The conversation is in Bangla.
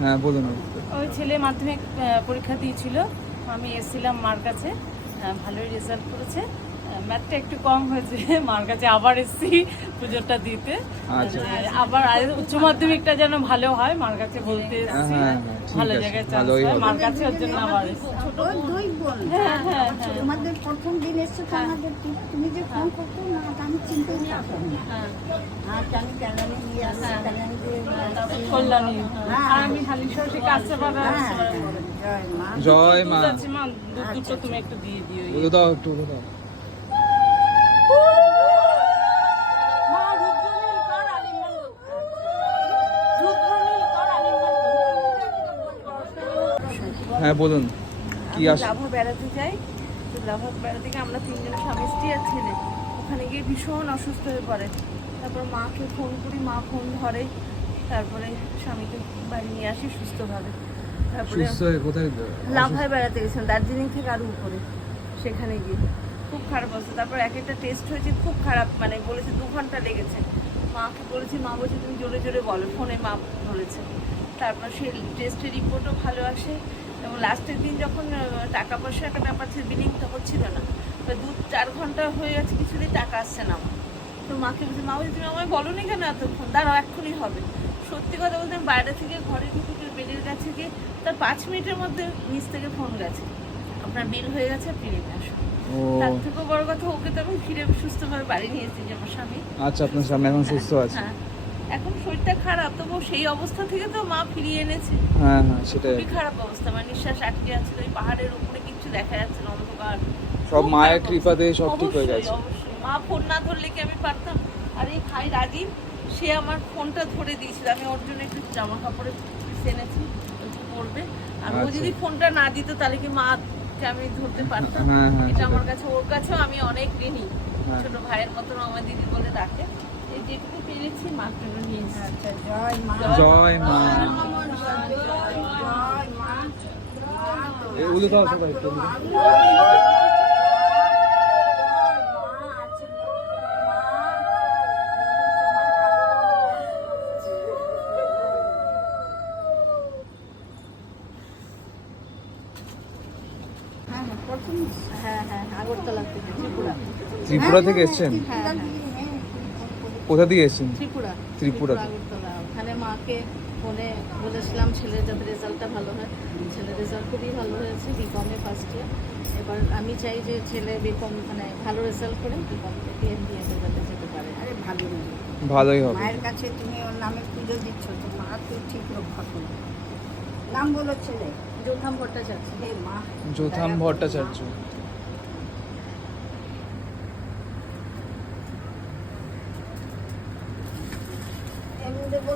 হ্যাঁ বলুন ওই ছেলে মাধ্যমিক পরীক্ষা দিয়েছিল। আমি এসেছিলাম মার কাছে। ভালোই রেজাল্ট করেছে। ম্যাথটা একটু কম হয়েছে। মার কাছে আবার এসেছি পুজোটা দিতে। আচ্ছা। আবার আর উচ্চ মাধ্যমিকটা যেন ভালো হয় মার কাছে বলতে এসেছি হ্যাঁ, হ্যাঁ, ভালো জায়গায় চান্স হয়। মার কাছে ওর জন্য আবার ছোট দুই বোন হ্যাঁ, হ্যাঁ, হ্যাঁ। তোমাদের প্রথম দিন এসছো তো আমাদের তুমি যে ফোন করতো না তা আমি চিনতে হ্যাঁ। আর আমি নিয়ে আসছি ক্যালানি দিয়ে কল্যাণী। হ্যাঁ। আর আমি হালিশহর থেকে আসতে পারব হ্যাঁ জয় মা। জয় মা। আছে মা দুধ তুমি একটু দিয়ে দিও। দাও একটু দাও। হ্যাঁ বলুন। কি আস লাভা বেড়াতে যাই। তো লাভা বেড়াতে গিয়ে আমরা তিনজন স্বামী স্ত্রী আর ছেলে। ওখানে গিয়ে ভীষণ অসুস্থ হয়ে পড়ে। তারপর মাকে ফোন করি মা ফোন ধরে। তারপরে স্বামীকে বাড়ি নিয়ে আসি সুস্থভাবে। তারপরে সুস্থ হয়ে কোথায় লাভায় বেড়াতে গেছিলাম দার্জিলিং থেকে আরও উপরে। সেখানে গিয়ে। খুব খারাপ অবস্থা। তারপর এক একটা টেস্ট হয়েছে খুব খারাপ। মানে বলেছে দু ঘণ্টা লেগেছে। মাকে বলেছি মা বলছে তুমি জোরে জোরে বলো। ফোনে মা ধরেছে। তারপর সেই টেস্টের রিপোর্টও ভালো আসে। এবং লাস্টের দিন যখন টাকা পয়সা একটা ব্যাপার ছিল বিলিং তো হচ্ছিল না। তো দু চার ঘণ্টা হয়ে গেছে কিছুদিন টাকা আসছে না আমার। তো মাকে বলছি মা বলছি তুমি আমায় বলো নি কেন এতক্ষণ? দাঁড়াও এক্ষুনি হবে। সত্যি কথা বলতে আমি বাইরে থেকে ঘরের থেকে বেডের কাছে গিয়ে তার পাঁচ মিনিটের মধ্যে নিচ থেকে ফোন গেছে। আপনার বিল হয়ে গেছে আপনি নেমে আসুন। তার থেকেও বড় কথা ওকে তো আমি ফিরে সুস্থভাবে বাড়ি নিয়েছি এসেছি আমার স্বামী। আচ্ছা আপনার সামনে এখন সুস্থ আছে? হ্যাঁ। এখন শরীরটা খারাপ তবু সেই অবস্থা থেকে তো মা ফিরিয়ে এনেছে। হ্যাঁ হ্যাঁ সেটাই। খুবই খারাপ অবস্থা মানে নিঃশ্বাস আটকে আছে ওই পাহাড়ের উপরে কিচ্ছু দেখা যাচ্ছে না অন্ধকার। সব মায়ের কৃপাতে সব ঠিক হয়ে গেছে। মা ফোন না ধরলে কি আমি পারতাম? আর এই ভাই রাজীব সে আমার ফোনটা ধরে দিয়েছিল। আমি ওর জন্য একটু জামা piece এনেছি ওইটা পরবে। আর ও আচ্ছা। যদি ফোনটা না দিত তাহলে কি মাকে আমি ধরতে পারতাম? হ্যাঁ, হ্যাঁ, এটা আমার কাছে ওর কাছেও আমি অনেক ঋণী। হ্যাঁ। ছোট ভাইয়ের মতন আমার দিদি বলে ডাকে। যেটুকু পেরেছি মার জন্য নিয়ে আচ্ছা জয় মা। জয় মা। জয় দাও সবাই একটু এগুলো। হ্যাঁ হ্যাঁ প্রথম। হ্যাঁ হ্যাঁ আগরতলা থেকে ত্রিপুরা। থেকে এসেছেন? দিয়ে, হ্যাঁ। কোথা থেকে এসেছেন? ত্রিপুরা। ত্রিপুরা। ওখানে মাকে ফোনে বলেছিলাম ছেলের যাতে রেজাল্টটা ভালো হয়। ছেলের রেজাল্ট খুবই ভালো হয়েছে বিকমে ফার্স্ট ইয়ার এবার আমি চাই যে ছেলে বিকম মানে ভালো রেজাল্ট করে বিকম থেকে এমবিএতে যাতে যেতে পারে। আরে ভালো ভালোই হবে। মায়ের কাছে তুমি ওর নামে পুজো দিচ্ছ তো মা তো ঠিক রক্ষা করবে নাম বলো ছেলে যোধাম ভট্টাচার্য। হে মা। যোথাম ভট্টাচার্য। They're.